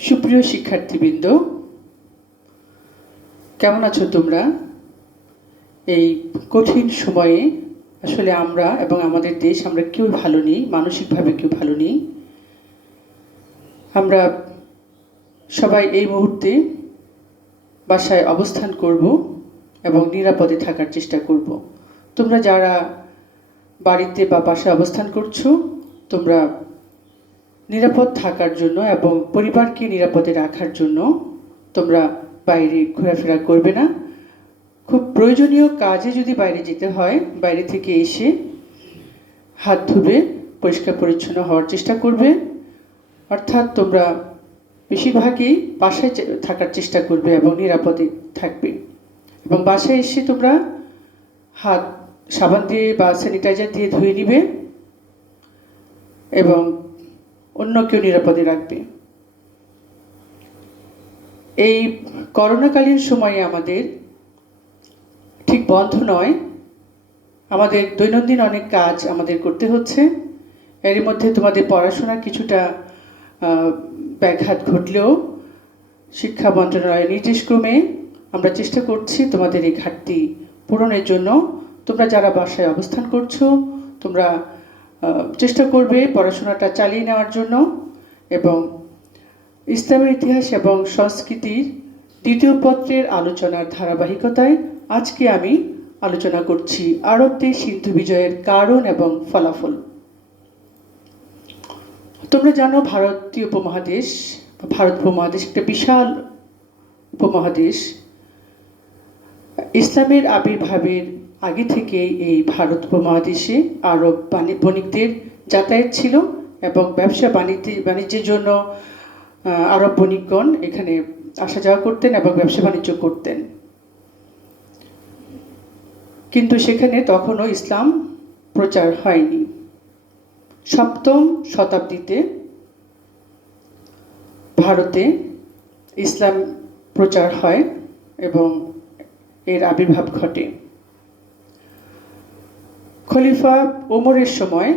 সুপ্রিয় শিক্ষার্থীবৃন্দ, কেমন আছো তোমরা? এই কঠিন সময়ে আসলে আমরা এবং আমাদের দেশ আমরা কেউ ভালো নেই, মানসিকভাবে কেউ ভালো নেই। আমরা সবাই এই মুহূর্তে বাসায় অবস্থান করব এবং নিরাপদে থাকার চেষ্টা করব। তোমরা যারা বাড়িতে বা বাসায় অবস্থান করছো, তোমরা নিরাপদ থাকার জন্য এবং পরিবারকে নিরাপদে রাখার জন্য তোমরা বাইরে ঘোরাফেরা করবে না। খুব প্রয়োজনীয় কাজে যদি বাইরে যেতে হয়, বাইরে থেকে এসে হাত ধুবে, পরিষ্কার পরিচ্ছন্ন হওয়ার চেষ্টা করবে। অর্থাৎ তোমরা বেশিরভাগই বাসায় থাকার চেষ্টা করবে এবং নিরাপদে থাকবে। এবং বাসায় এসে তোমরা হাত সাবান দিয়ে বা স্যানিটাইজার দিয়ে ধুয়ে নিবে এবং অন্যকেও নিরাপদে রাখবে। এই করোনাকালীন সময়ে আমাদের ঠিক বন্ধ নয়, আমাদের দৈনন্দিন অনেক কাজ আমাদের করতে হচ্ছে। এর মধ্যে তোমাদের পড়াশোনার কিছুটা ব্যাঘাত ঘটলেও শিক্ষা মন্ত্রণালয়ের নির্দেশক্রমে আমরা চেষ্টা করছি তোমাদের এই ঘাটতি পূরণের জন্য। তোমরা যারা বাসায় অবস্থান করছো, তোমরা চেষ্টা করবে পড়াশোনাটা চালিয়ে নেওয়ার জন্য। এবং ইসলামের ইতিহাস এবং সংস্কৃতির দ্বিতীয় পত্রের আলোচনার ধারাবাহিকতায় আজকে আমি আলোচনা করছি আরবদের সিন্ধু বিজয়ের কারণ এবং ফলাফল। তোমরা জানো ভারতীয় উপমহাদেশ, ভারত উপমহাদেশ একটা বিশাল উপমহাদেশ। ইসলামের আবির্ভাবের আগে থেকে এই ভারত উপমহাদেশে আরব বণিকদের যাতায়াত ছিল এবং ব্যবসা বাণিজ্যের জন্য আরব বণিকগণ এখানে আসা যাওয়া করতেন এবং ব্যবসা বাণিজ্য করতেন। কিন্তু সেখানে তখনও ইসলাম প্রচার হয়নি। সপ্তম শতাব্দীতে ভারতে ইসলাম প্রচার হয় এবং এর আবির্ভাব ঘটে। খলিফা ওমরের সময়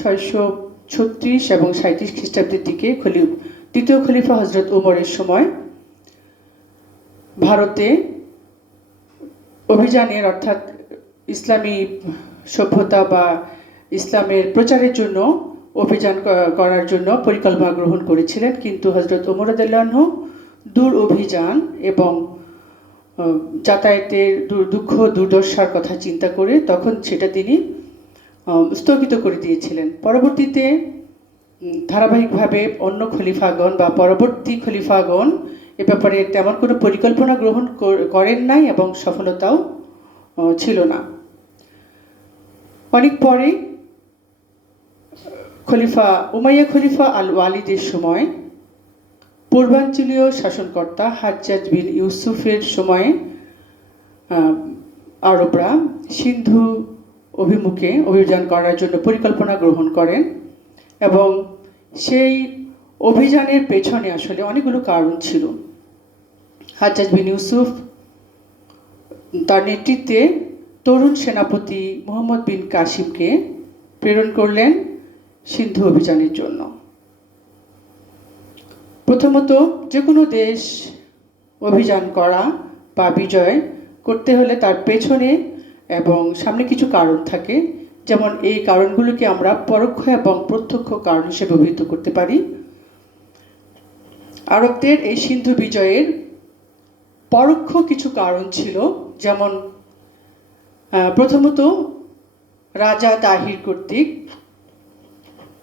636 এবং 37 খ্রিস্টাব্দের দিকে দ্বিতীয় খলিফা হজরত ওমরের সময় ভারতে অভিযানের অর্থাৎ ইসলামী সভ্যতা বা ইসলামের প্রচারের জন্য অভিযান করার জন্য পরিকল্পনা গ্রহণ করেছিলেন। কিন্তু হজরত ওমর রাদিয়াল্লাহু আনহু দূর অভিযান এবং যাতায়াতের দুঃখ দুর্দশার কথা চিন্তা করে তখন সেটা তিনি স্থগিত করে দিয়েছিলেন। পরবর্তীতে ধারাবাহিকভাবে অন্য খলিফাগণ বা পরবর্তী খলিফাগণ এ ব্যাপারে তেমন কোনো পরিকল্পনা গ্রহণ করেন নাই এবং সফলতাও ছিল না। অনেক পরে উমাইয়া খলিফা আল ওয়ালিদের সময় পূর্বাঞ্চলীয় শাসনকর্তা হাজ্জাজ বিন ইউসুফের সময়ে আরবরা সিন্ধু অভিমুখে অভিযান করার জন্য পরিকল্পনা গ্রহণ করেন এবং সেই অভিযানের পেছনে আসলে অনেকগুলো কারণ ছিল। হাজ্জাজ বিন ইউসুফ তার নেতৃত্বে তরুণ সেনাপতি মুহাম্মদ বিন কাসিমকে প্রেরণ করলেন সিন্ধু অভিযানের জন্য। প্রথমত, যে কোনো দেশ অভিযান করা বা বিজয় করতে হলে তার পেছনে এবং সামনে কিছু কারণ থাকে, যেমন এই কারণগুলোকে আমরা পরোক্ষ এবং প্রত্যক্ষ কারণ হিসেবে অভিহিত করতে পারি। আরবদের এই সিন্ধু বিজয়ের পরোক্ষ কিছু কারণ ছিল, যেমন প্রথমত রাজা দাহির কর্তৃক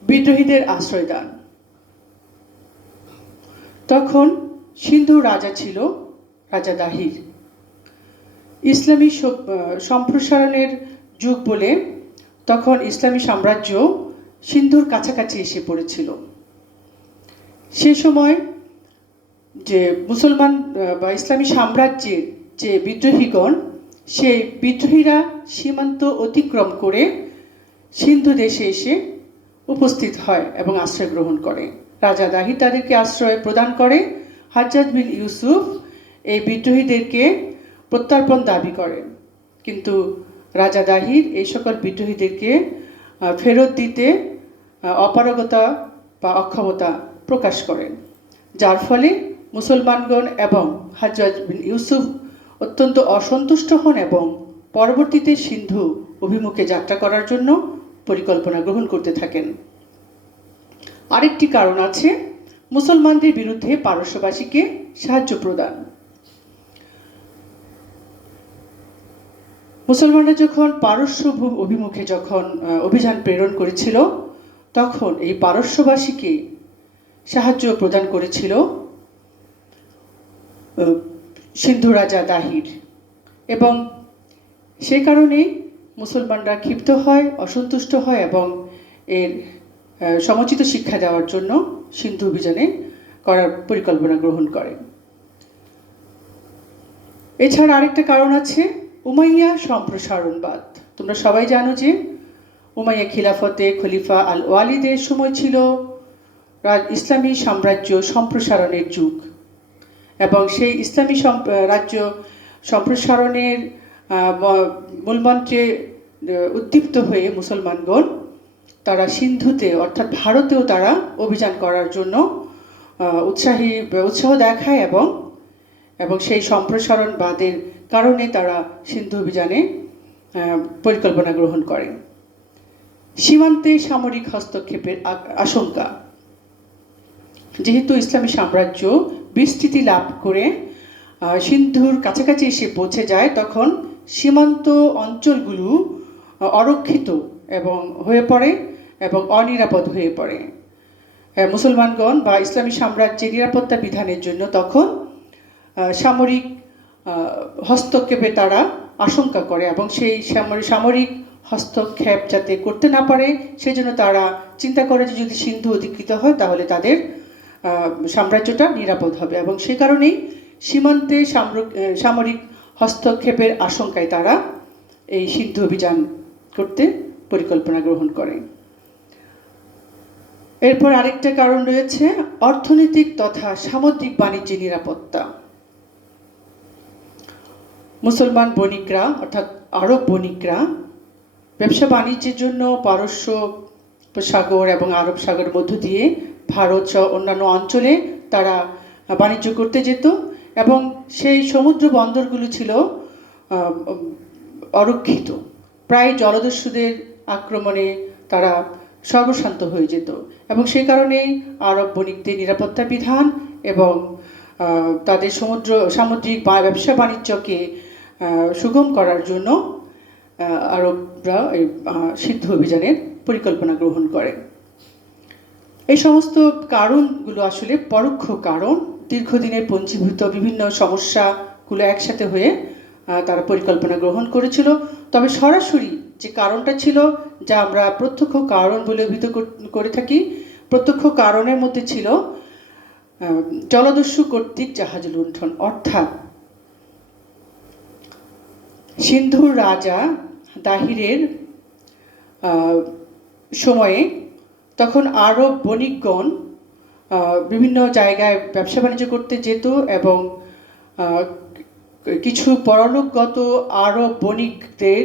বিদ্রোহীদের আশ্রয়দান। তখন সিন্ধুর রাজা ছিল রাজা দাহির। ইসলামী সম্প্রসারণের যুগ বলে তখন ইসলামী সাম্রাজ্য সিন্ধুর কাছাকাছি এসে পড়েছিল। সে সময় যে মুসলমান বা ইসলামী সাম্রাজ্যের যে বিদ্রোহীগণ, সেই বিদ্রোহীরা সীমান্ত অতিক্রম করে সিন্ধু দেশে এসে উপস্থিত হয় এবং আশ্রয় গ্রহণ করে। রাজা দাহির তাদেরকে আশ্রয় প্রদান করে। হাজ্জাজ বিন ইউসুফ এই বিদ্রোহীদেরকে প্রত্যর্পণ দাবি করেন, কিন্তু রাজা দাহির এই সকল বিদ্রোহীদেরকে ফেরত দিতে অপারগতা বা অক্ষমতা প্রকাশ করেন, যার ফলে মুসলমানগণ এবং হাজ্জাজ বিন ইউসুফ অত্যন্ত অসন্তুষ্ট হন এবং পরবর্তীতে সিন্ধু অভিমুখে যাত্রা করার জন্য পরিকল্পনা গ্রহণ করতে থাকেন। আরেকটি কারণ আছে মুসলমানদের বিরুদ্ধে পারস্যবাসীকে সাহায্য প্রদান। মুসলমানরা যখন পারস্য অভিমুখে যখন অভিযান প্রেরণ করেছিল তখন এই পারস্যবাসীকে সাহায্য প্রদান করেছিল সিন্ধু রাজা দাহির, এবং সেই কারণেই মুসলমানরা ক্ষিপ্ত হয়, অসন্তুষ্ট হয় এবং এর সমুচিত শিক্ষা দেওয়ার জন্য সিন্ধু অভিযানে করার পরিকল্পনা গ্রহণ করে। এছাড়া আরেকটা কারণ আছে উমাইয়া সম্প্রসারণবাদ। তোমরা সবাই জানো যে উমাইয়া খিলাফতে খলিফা আল ওয়ালিদের সময় ছিল ইসলামী সাম্রাজ্য সম্প্রসারণের যুগ, এবং সেই ইসলামী রাজ্য সম্প্রসারণের মূলমন্ত্রে উদ্দীপ্ত হয়ে মুসলমানগণ তারা সিন্ধুতে অর্থাৎ ভারতেও তারা অভিযান করার জন্য উৎসাহ দেখায় এবং সেই সম্প্রসারণবাদের কারণে তারা সিন্ধু অভিযানে পরিকল্পনা গ্রহণ করে। সীমান্তে সামরিক হস্তক্ষেপের আশঙ্কা। যেহেতু ইসলামী সাম্রাজ্য বিস্তৃতি লাভ করে সিন্ধুর কাছাকাছি এসে পৌঁছে যায়, তখন সীমান্ত অঞ্চলগুলো অরক্ষিত হয়ে পড়ে এবং অনিরাপদ হয়ে পড়ে। মুসলমানগণ বা ইসলামী সাম্রাজ্যের নিরাপত্তা বিধানের জন্য তখন সামরিক হস্তক্ষেপে তারা আশঙ্কা করে এবং সেই সামরিক হস্তক্ষেপ যাতে করতে না পারে সেজন্য তারা চিন্তা করে যে যদি সিন্ধু অধিকৃত হয় তাহলে তাদের সাম্রাজ্যটা নিরাপদ হবে, এবং সে কারণেই সীমান্তে সামরিক হস্তক্ষেপের আশঙ্কায় তারা এই সিন্ধু অভিযান করতে পরিকল্পনা গ্রহণ করে। এরপর আরেকটা কারণ রয়েছে অর্থনৈতিক তথা সামুদ্রিক বাণিজ্যের নিরাপত্তা। মুসলমান বণিকরা অর্থাৎ আরব বণিকরা ব্যবসা বাণিজ্যের জন্য পারস্য সাগর এবং আরব সাগরের মধ্য দিয়ে ভারত সহ অন্যান্য অঞ্চলে তারা বাণিজ্য করতে যেত, এবং সেই সমুদ্র বন্দরগুলো ছিল অরক্ষিত। প্রায় জলদস্যুদের আক্রমণে তারা সর্বশান্ত হয়ে যেত, এবং সেই কারণেই আরব বণিকদের নিরাপত্তা বিধান এবং তাদের সামুদ্রিক ব্যবসা বাণিজ্যকে সুগম করার জন্য আরবরা এই সিন্ধু অভিযানের পরিকল্পনা গ্রহণ করে। এই সমস্ত কারণগুলো আসলে পরোক্ষ কারণ, দীর্ঘদিনের পঞ্জীভূত বিভিন্ন সমস্যাগুলো একসাথে হয়ে তারা পরিকল্পনা গ্রহণ করেছিল। তবে সরাসরি যে কারণটা ছিল, যা আমরা প্রত্যক্ষ কারণ বলে অভিহিত করে থাকি, প্রত্যক্ষ কারণের মধ্যে ছিল জলদস্যু কর্তৃক জাহাজ লুণ্ঠন। অর্থাৎ সিন্ধুর রাজা দাহিরের সময়ে তখন আরব বণিকগণ বিভিন্ন জায়গায় ব্যবসা বাণিজ্য করতে যেত, এবং কিছু পরলোকগত আরব বণিকদের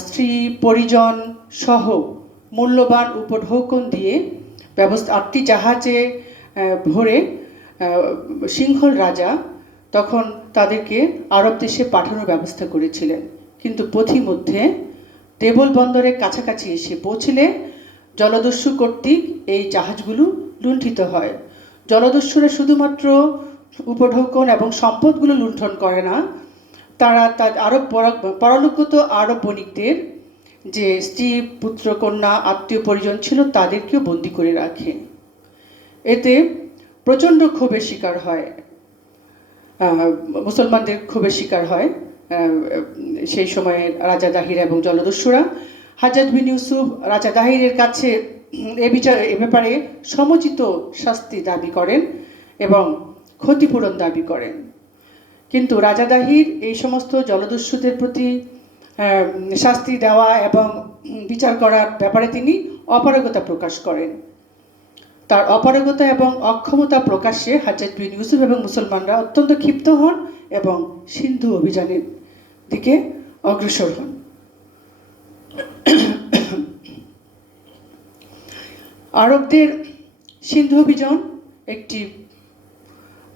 স্ত্রী পরিজন সহ মূল্যবান উপঢৌকন দিয়ে 8টি জাহাজে ভরে সিংহল রাজা তখন তাদেরকে আরব দেশে পাঠানোর ব্যবস্থা করেছিলেন। কিন্তু পথিমধ্যে দেবল বন্দরের কাছাকাছি এসে পৌঁছলে জলদস্যু কর্তৃক এই জাহাজগুলো লুণ্ঠিত হয়। জলদস্যুরা শুধুমাত্র উপঢৌকন এবং সম্পদগুলো লুণ্ঠন করে না, তারা পরলোকগত আরব বণিকদের যে স্ত্রী পুত্র কন্যা আত্মীয় পরিজন ছিল তাদেরকেও বন্দী করে রাখে। এতে প্রচণ্ড ক্ষোভের শিকার হয়, মুসলমানদের ক্ষোভের শিকার হয় সেই সময়ে রাজা দাহির এবং জলদস্যুরা। হাজ্জাজ বিন ইউসুফ রাজা দাহিরের কাছে এ ব্যাপারে সমুচিত শাস্তি দাবি করেন এবং ক্ষতিপূরণ দাবি করেন, কিন্তু রাজা দাহির এই সমস্ত জলদস্যুদের প্রতি শাস্তি দেওয়া এবং বিচার করার ব্যাপারে তিনি অপারগতা প্রকাশ করেন। তার অপারগতা এবং অক্ষমতা প্রকাশ্যে হাজ্জাজ বিন ইউসুফ এবং মুসলমানরা অত্যন্ত ক্ষিপ্ত হন এবং সিন্ধু অভিযানের দিকে অগ্রসর হন। আরবদের সিন্ধু অভিযান একটি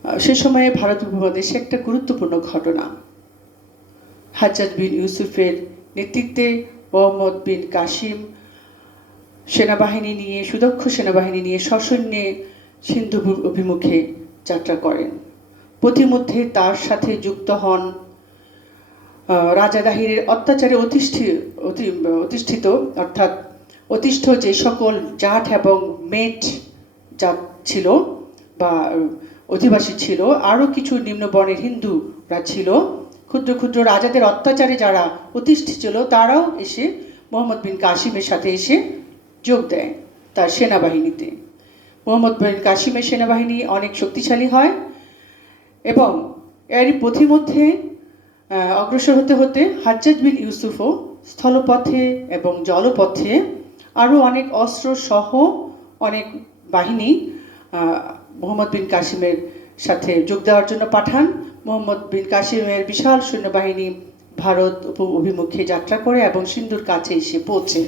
সে সময়ে ভারত উপমহাদেশে একটা গুরুত্বপূর্ণ ঘটনা, হাজ্জাজ বিন ইউসুফের নেতৃত্বে মোহাম্মদ বিন কাসিম সেনাবাহিনী নিয়ে, সুদক্ষ সেনাবাহিনী নিয়ে সসৈন্যে সিন্ধু অভিমুখে যাত্রা করেন। পথিমধ্যে তার সাথে যুক্ত হন রাজা দাহিরের অত্যাচারে অতিষ্ঠিত অর্থাৎ অতিষ্ঠ যে সকল জাট এবং মেট জাত ছিল বা অধিবাসী ছিল, আরও কিছু নিম্নবর্ণের হিন্দুরা ছিল, ক্ষুদ্র ক্ষুদ্র রাজাদের অত্যাচারে যারা অতিষ্ঠিত ছিল, তারাও এসে মোহাম্মদ বিন কাসিমের সাথে এসে যোগ দেয় তার সেনাবাহিনীতে। মোহাম্মদ বিন কাসিমের সেনাবাহিনী অনেক শক্তিশালী হয় এবং এরই পথিমধ্যে অগ্রসর হতে হতে হাজ্জাজ বিন ইউসুফও স্থলপথে এবং জলপথে আরও অনেক অস্ত্র সহ অনেক বাহিনী মোহাম্মদ বিন কাসিমের সাথে যোগ দেওয়ার জন্য পাঠান। মোহাম্মদ বিন কাসিমের বিশাল সৈন্যবাহিনী ভারত অভিমুখে যাত্রা করে এবং সিন্ধুর কাছে এসে পৌঁছে।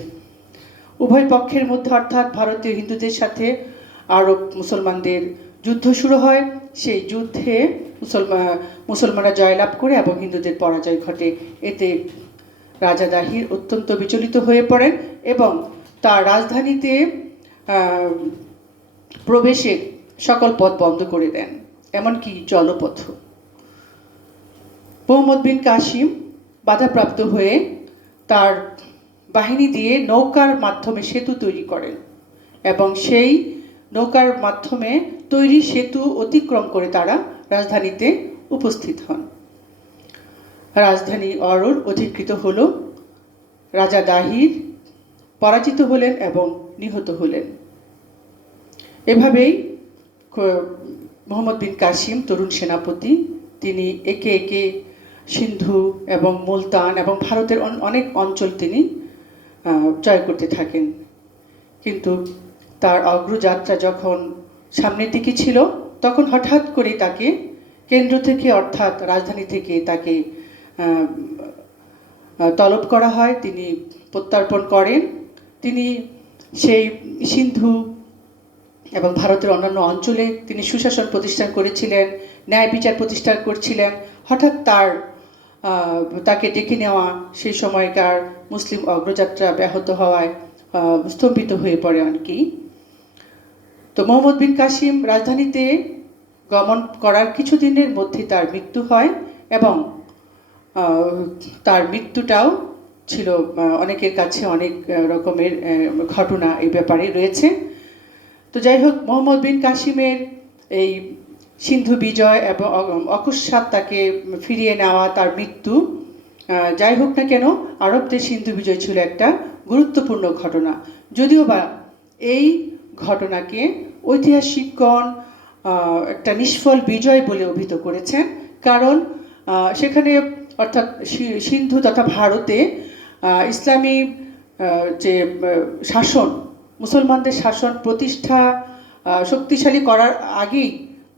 উভয় পক্ষের মধ্যে অর্থাৎ ভারতীয় হিন্দুদের সাথে আরব মুসলমানদের যুদ্ধ শুরু হয়। সেই যুদ্ধে মুসলমানরা জয়লাভ করে এবং হিন্দুদের পরাজয় ঘটে। এতে রাজা দাহির অত্যন্ত বিচলিত হয়ে পড়েন এবং তার রাজধানীতে প্রবেশের সকল পথ বন্ধ করে দেন, এমনকি জলপথ। মোহাম্মদ বিন কাসিম বাধাপ্রাপ্ত হয়ে তার বাহিনী দিয়ে নৌকার মাধ্যমে সেতু তৈরি করেন এবং সেই নৌকার মাধ্যমে তৈরি সেতু অতিক্রম করে তারা রাজধানীতে উপস্থিত হন। রাজধানী অরোর অধিকৃত হল। রাজা দাহির পরাজিত হলেন এবং নিহত হলেন। এভাবেই মোহাম্মদ বিন কাসিম, তরুণ সেনাপতি, তিনি একে একে সিন্ধু এবং মুলতান এবং ভারতের অনেক অঞ্চল তিনি জয় করতে থাকেন। কিন্তু তার অগ্রযাত্রা যখন সামনের দিকে ছিল, তখন হঠাৎ করে তাকে কেন্দ্র থেকে অর্থাৎ রাজধানী থেকে তাকে তলব করা হয়। তিনি প্রত্যর্পণ করেন। তিনি সেই সিন্ধু এবং ভারতের অন্যান্য অঞ্চলে তিনি সুশাসন প্রতিষ্ঠা করেছিলেন, ন্যায় বিচার প্রতিষ্ঠা করছিলেন। হঠাৎ তাকে ডেকে নেওয়া সেই সময়কার মুসলিম অগ্রযাত্রা ব্যাহত হওয়ায় স্তম্ভিত হয়ে পড়ে অনেকেই। তো মোহাম্মদ বিন কাসিম রাজধানীতে গমন করার কিছুদিনের মধ্যে তার মৃত্যু হয় এবং তার মৃত্যুটাও ছিল অনেকের কাছে অনেক রকমের ঘটনা এই ব্যাপারে রয়েছে। তো যাই হোক, মোহাম্মদ বিন কাসিমের এই সিন্ধু বিজয় এবং অকস্মাৎ তাকে ফিরিয়ে নেওয়া, তার মৃত্যু, যাই হোক না কেন, আরবদের সিন্ধু বিজয় ছিল একটা গুরুত্বপূর্ণ ঘটনা। যদিও বা এই ঘটনাকে ঐতিহাসিকগণ একটা নিষ্ফল বিজয় বলে অভিহিত করেছেন, কারণ সেখানে অর্থাৎ সিন্ধু তথা ভারতে ইসলামী যে শাসন, মুসলমানদের শাসন প্রতিষ্ঠা শক্তিশালী করার আগেই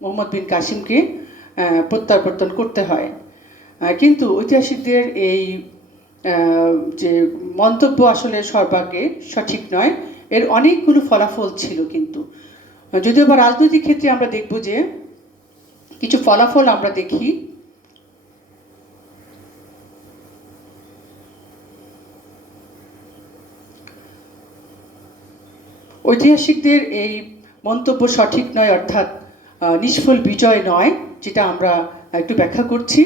মোহাম্মদ বিন কাসিমকে প্রত্যাবর্তন করতে হয়। কিন্তু ঐতিহাসিকদের এই যে মন্তব্য আসলে সর্বাগ্রে সঠিক নয়। এর অনেকগুলো ফলাফল ছিল। কিন্তু যদিও বা রাজনৈতিক ক্ষেত্রে আমরা দেখব যে কিছু ফলাফল আমরা দেখি। ঐতিহাসিকদের এই মন্তব্য সঠিক নয়, অর্থাৎ নিষ্ফল বিজয় নয়, যেটা আমরা একটু ব্যাখ্যা করছি।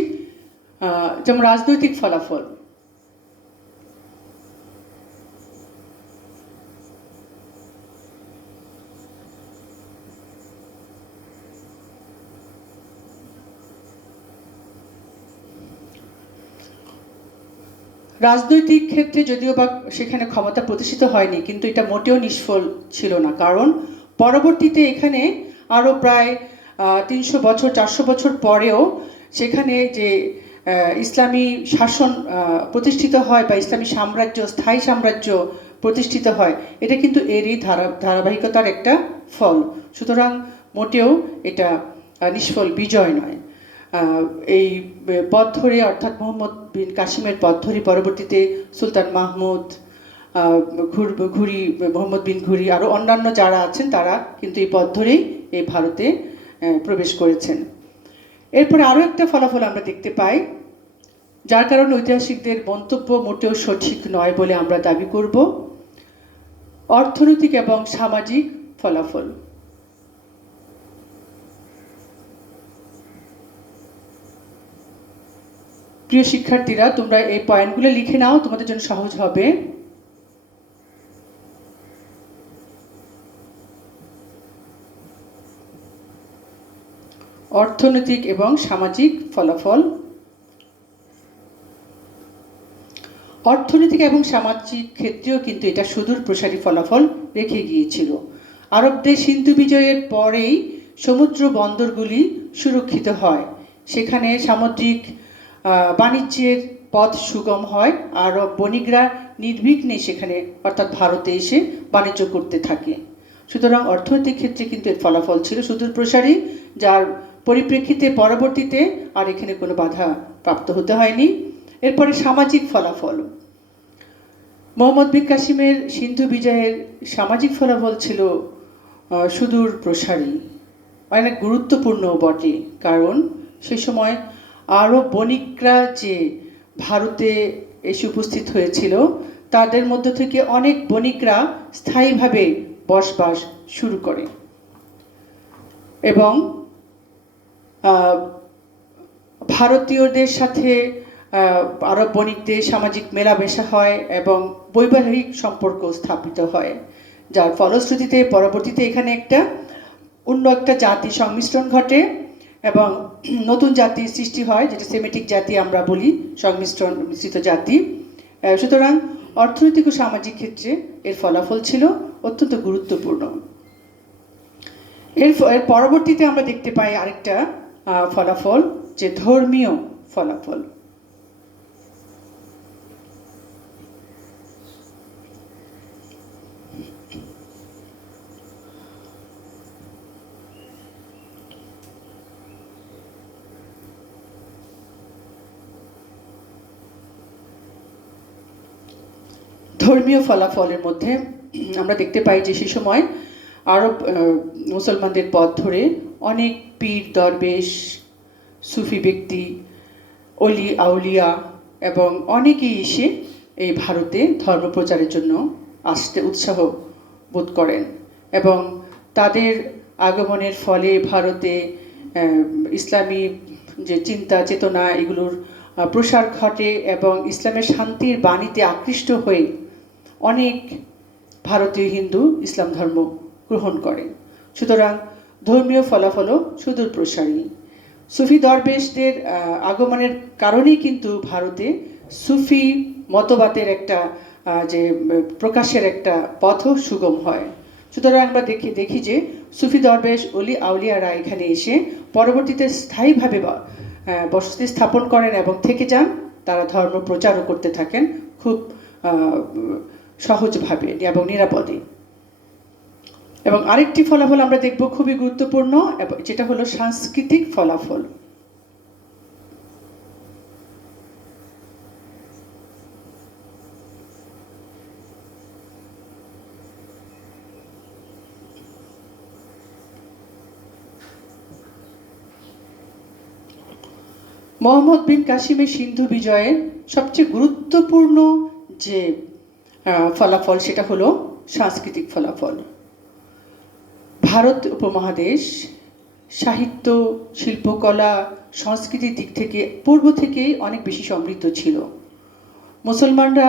যেমন রাজনৈতিক ফলাফল, রাজনৈতিক ক্ষেত্রে যদিও বা সেখানে ক্ষমতা প্রতিষ্ঠিত হয়নি, কিন্তু এটা মোটেও নিষ্ফল ছিল না। কারণ পরবর্তীতে এখানে আরও প্রায় 300 বছর 400 বছর পরেও সেখানে যে ইসলামী শাসন প্রতিষ্ঠিত হয় বা ইসলামী সাম্রাজ্য, স্থায়ী সাম্রাজ্য প্রতিষ্ঠিত হয়, এটা কিন্তু এরই ধারাবাহিকতার একটা ফল। সুতরাং মোটেও এটা নিষ্ফল বিজয় নয়। এই পথ ধরে অর্থাৎ মোহাম্মদ বিন কাসিমের পথ ধরে পরবর্তীতে সুলতান মাহমুদ, ঘুরি, মোহাম্মদ বিন ঘুরি, আরও অন্যান্য যারা আছেন তারা কিন্তু এই পথ ধরেই এই ভারতে প্রবেশ করেছেন। এরপরে আরও একটা ফলাফল আমরা দেখতে পাই, যার কারণে ঐতিহাসিকদের মন্তব্য মোটেও সঠিক নয় বলে আমরা দাবি করব। অর্থনৈতিক এবং সামাজিক ফলাফল। প্রিয় শিক্ষার্থীরা, তোমরা এই পয়েন্টগুলো লিখে নাও, তোমাদের জন্য সহজ হবে। অর্থনৈতিক এবং সামাজিক ফলাফল। অর্থনৈতিক এবং সামাজিক ক্ষেত্রেও কিন্তু এটা সুদূর প্রসারী ফলাফল রেখে গিয়েছিল। আরবদের সিন্ধু বিজয়ের পরেই সমুদ্র বন্দরগুলি সুরক্ষিত হয়, সেখানে সামুদ্রিক বাণিজ্যের পথ সুগম হয়, আরব বণিকরা নির্বিঘ্নে সেখানে অর্থাৎ ভারতে এসে বাণিজ্য করতে থাকে। সুতরাং অর্থনৈতিক ক্ষেত্রে কিন্তু এর ফলাফল ছিল সুদূর প্রসারী, যার পরিপ্রেক্ষিতে পরবর্তীতে আর এখানে কোনো বাধা প্রাপ্ত হতে হয়নি। এরপরে সামাজিক ফলাফল। মোহাম্মদ বিন কাসিমের সিন্ধু বিজয়ের সামাজিক ফলাফল ছিল সুদূর প্রসারী, অনেক গুরুত্বপূর্ণ বটে। কারণ সে সময় আরব বণিকরা যে ভারতে এসে উপস্থিত হয়েছিল, তাদের মধ্য থেকে অনেক বণিকরা স্থায়ীভাবে বসবাস শুরু করে এবং ভারতীয়দের সাথে আরব বণিকদের সামাজিক মেলামেশা হয় এবং বৈবাহিক সম্পর্ক স্থাপিত হয়, যার ফলশ্রুতিতে পরবর্তীতে এখানে অন্য একটা জাতি সংমিশ্রণ ঘটে এবং নতুন জাতির সৃষ্টি হয়, যেটা সেমেটিক জাতি আমরা বলি, মিশ্রিত জাতি। সুতরাং অর্থনৈতিক ও সামাজিক ক্ষেত্রে এর ফলাফল ছিল অত্যন্ত গুরুত্বপূর্ণ। এর পরবর্তীতে আমরা দেখতে পাই আরেকটা ফলাফল, যে ধর্মীয় ফলাফল। ধর্মীয় ফলাফলের মধ্যে আমরা দেখতে পাই যে সে সময় আরব মুসলমানদের পথ ধরে অনেক পীর, দরবেশ, সুফি ব্যক্তি, অলি আউলিয়া এবং অনেকেই এসে এই ভারতে ধর্ম প্রচারের জন্য আসতে উৎসাহ বোধ করেন এবং তাদের আগমনের ফলে ভারতে ইসলামী যে চিন্তা চেতনা এগুলোর প্রসার ঘটে এবং ইসলামের শান্তির বাণীতে আকৃষ্ট হয়ে অনেক ভারতীয় হিন্দু ইসলাম ধর্ম গ্রহণ করেন। সুতরাং ধর্মীয় ফলাফলও সুদূর প্রসারী। সুফি দরবেশদের আগমনের কারণেই কিন্তু ভারতে সুফি মতবাদের একটা যে প্রকাশের একটা পথও সুগম হয়। সুতরাং আমরা দেখি যে সুফি দরবেশ, অলি আউলিয়ারা এখানে এসে পরবর্তীতে স্থায়ীভাবে বসতি স্থাপন করেন এবং থেকে যান। তারা ধর্ম প্রচারও করতে থাকেন খুব সহজভাবে এবং নিরাপদে। এবং আরেকটি ফলাফল আমরা দেখব খুবই গুরুত্বপূর্ণ, যেটা হলো সাংস্কৃতিক ফলাফল। মোহাম্মদ বিন কাসিমের সিন্ধু বিজয়ের সবচেয়ে গুরুত্বপূর্ণ যে ফলাফল সেটা হলো সাংস্কৃতিক ফলাফল। ভারত উপমহাদেশ সাহিত্য, শিল্পকলা, সংস্কৃতির দিক থেকে পূর্ব থেকেই অনেক বেশি সমৃদ্ধ ছিল। মুসলমানরা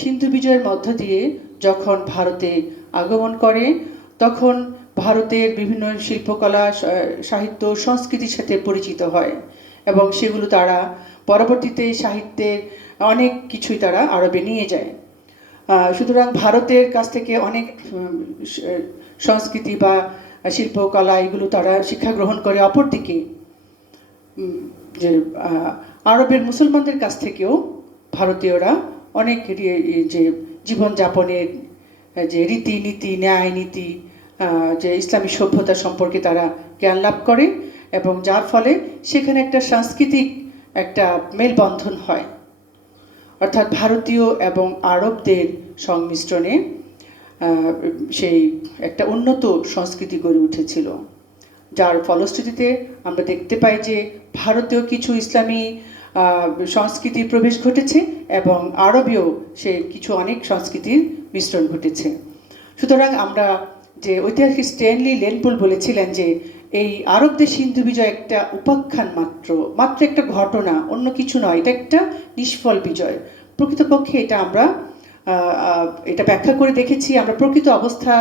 সিন্ধু বিজয়ের মধ্য দিয়ে যখন ভারতে আগমন করে, তখন ভারতের বিভিন্ন শিল্পকলা, সাহিত্য, সংস্কৃতির সাথে পরিচিত হয় এবং সেগুলো তারা পরবর্তীতে সাহিত্যের অনেক কিছুই তারা আরবে নিয়ে যায়। সুতরাং ভারতের কাছ থেকে অনেক সংস্কৃতি বা শিল্পকলা এগুলো তারা শিক্ষা গ্রহণ করে। অপরদিকে যে আরবের মুসলমানদের কাছ থেকেও ভারতীয়রা অনেক যে জীবনযাপনের যে রীতিনীতি, ন্যায় নীতি, যে ইসলামী সভ্যতা সম্পর্কে তারা জ্ঞান লাভ করে এবং যার ফলে সেখানে একটা সাংস্কৃতিক একটা মেলবন্ধন হয়, অর্থাৎ ভারতীয় এবং আরবদের সংমিশ্রণে সেই একটা উন্নত সংস্কৃতি গড়ে উঠেছিল, যার ফলশ্রুতিতে আমরা দেখতে পাই যে ভারতেও কিছু ইসলামী সংস্কৃতির প্রবেশ ঘটেছে এবং আরবেও সে কিছু অনেক সংস্কৃতির মিশ্রণ ঘটেছে। সুতরাং আমরা যে ঐতিহাসিক স্ট্যানলি লেনপুল বলেছিলেন যে এই আরব দেশ সিন্ধু বিজয় একটা উপাখ্যান মাত্র একটা ঘটনা, অন্য কিছু নয়, এটা একটা নিষ্ফল বিজয়। প্রকৃতপক্ষে এটা আমরা এটা ব্যাখ্যা করে দেখেছি, আমরা প্রকৃত অবস্থা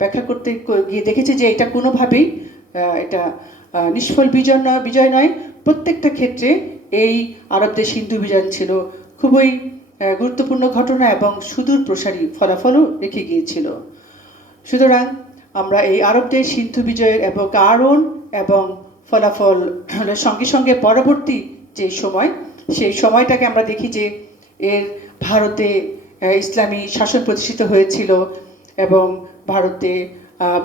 ব্যাখ্যা করতে গিয়ে দেখেছি যে এটা কোনোভাবেই এটা নিষ্ফল বিজয় নয়। প্রত্যেকটা ক্ষেত্রে এই আরব দেশ সিন্ধু বিজয় ছিল খুবই গুরুত্বপূর্ণ ঘটনা এবং সুদূর প্রসারী ফলাফলও রেখে গিয়েছিল। সুতরাং আমরা এই আরব দেশ সিন্ধু বিজয়ের এবং কারণ এবং ফলাফল সঙ্গে সঙ্গে পরবর্তী যে সময়, সেই সময়টাকে আমরা দেখি যে এর ভারতে ইসলামী শাসন প্রতিষ্ঠিত হয়েছিল এবং ভারতে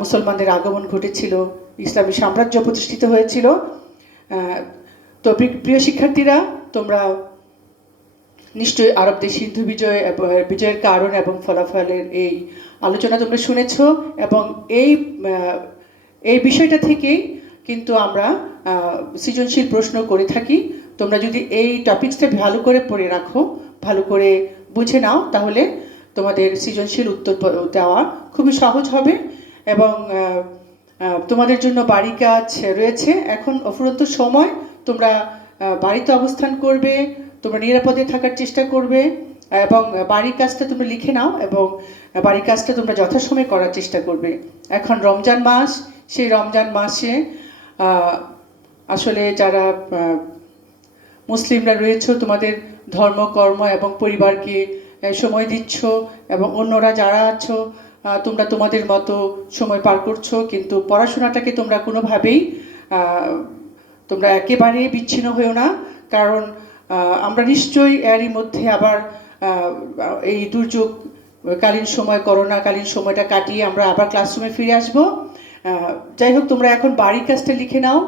মুসলমানদের আগমন ঘটেছিল, ইসলামী সাম্রাজ্য প্রতিষ্ঠিত হয়েছিল। তো প্রিয় শিক্ষার্থীরা, তোমরা নিশ্চয়ই আরব দেশ সিন্ধু বিজয়ের কারণ এবং ফলাফলের এই আলোচনা তোমরা শুনেছ এবং এই বিষয়টা থেকেই কিন্তু আমরা সৃজনশীল প্রশ্ন করে থাকি। তোমরা যদি এই টপিকসটা ভালো করে পড়ে রাখো, ভালো করে বুঝে নাও, তাহলে তোমাদের সৃজনশীল উত্তর দেওয়া খুবই সহজ হবে। এবং তোমাদের জন্য বাড়ি কাজ রয়েছে, এখন অফুরন্ত সময়, তোমরা বাড়িতে অবস্থান করবে, তোমরা নিরাপদে থাকার চেষ্টা করবে এবং বাড়ির কাজটা তোমরা লিখে নাও এবং বাড়ির কাজটা তোমরা যথাসময়ে করার চেষ্টা করবে। এখন রমজান মাস, সেই রমজান মাসে আসলে যারা মুসলিমরা রয়েছে, তোমাদের ধর্ম, কর্ম এবং পরিবারকে সময় দিচ্ছ এবং অন্যরা যারা আছো তোমরা তোমাদের মতো সময় পার করছো, কিন্তু পড়াশোনাটাকে তোমরা কোনোভাবেই তোমরা একেবারে বিচ্ছিন্ন হয়েও না, কারণ আমরা নিশ্চয়ই এরই মধ্যে আবার এই দুর্যোগকালীন সময়, করোনাকালীন সময়টা কাটিয়ে আমরা আবার ক্লাসরুমে ফিরে আসব। যাই হোক, তোমরা এখন বাড়ির কাজটা লিখে নাও।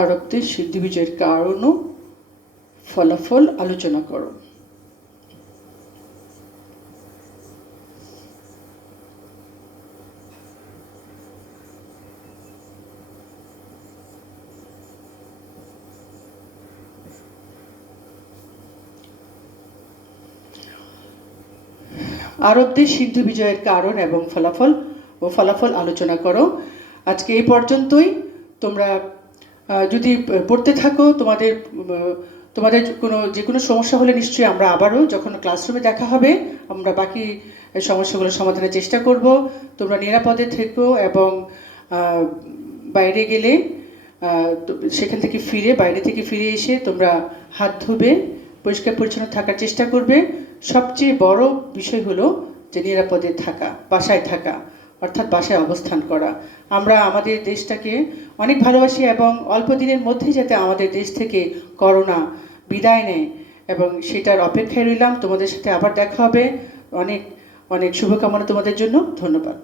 আরব দেশ সিন্ধু বিজয়ের কারণ ও ফলাফল আলোচনা করো। আরব দেশ সিন্ধু বিজয়ের কারণ এবং ফলাফল আলোচনা করো। আজকে এই পর্যন্তই। তোমরা যদি পড়তে থাকো, তোমাদের যে কোনো সমস্যা হলে নিশ্চয়ই আমরা আবারও যখন ক্লাসরুমে দেখা হবে আমরা বাকি সমস্যাগুলো সমাধানের চেষ্টা করব। তোমরা নিরাপদে থেকো এবং বাইরে গেলে সেখান থেকে বাইরে থেকে ফিরে এসে তোমরা হাত ধুবে, পরিষ্কার পরিচ্ছন্ন থাকার চেষ্টা করবে। সবচেয়ে বড় বিষয় হলো যে নিরাপদে থাকা, বাসায় থাকা, অর্থাৎ বাসায় অবস্থান করা। আমরা আমাদের দেশটাকে অনেক ভালোবাসি এবং অল্প দিনের মধ্যেই যাতে আমাদের দেশ থেকে করোনা বিদায় নেয় এবং সেটার অপেক্ষায় রইলাম। তোমাদের সাথে আবার দেখা হবে। অনেক অনেক শুভকামনা তোমাদের জন্য। ধন্যবাদ।